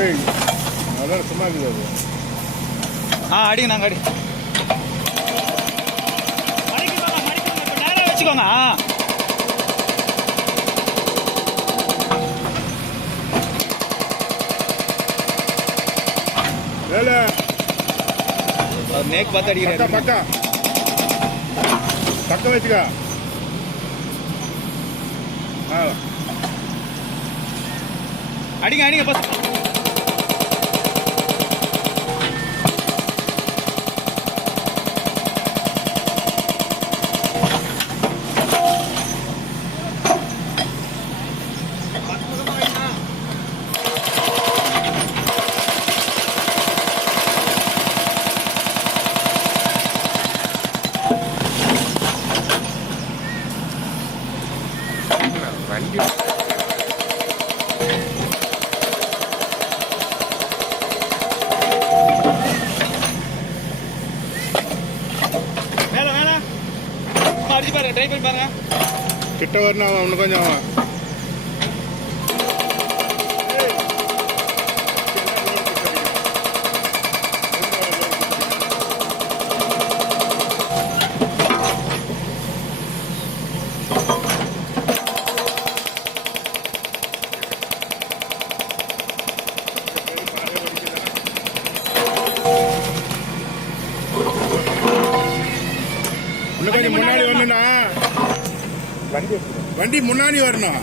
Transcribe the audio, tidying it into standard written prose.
ஏய் அதெல்லாம் சும்மா இருக்குது. அடிங்க நாங்கள் அடி நேராக வச்சுக்கோங்க. வேலை நேக் பார்த்து அடிக்கிறேன். பக்கம் வச்சுக்கா. அடிங்க அடிங்க பஸ். வண்டி மேலே மேலே அடிச்சு பாருங்க, ட்ரை பண்ணி பாருங்க. கிட்ட வரணும் அவன் கொஞ்சம். முன்னாடி வரணும்னா வண்டி முன்னாடி வரணும்.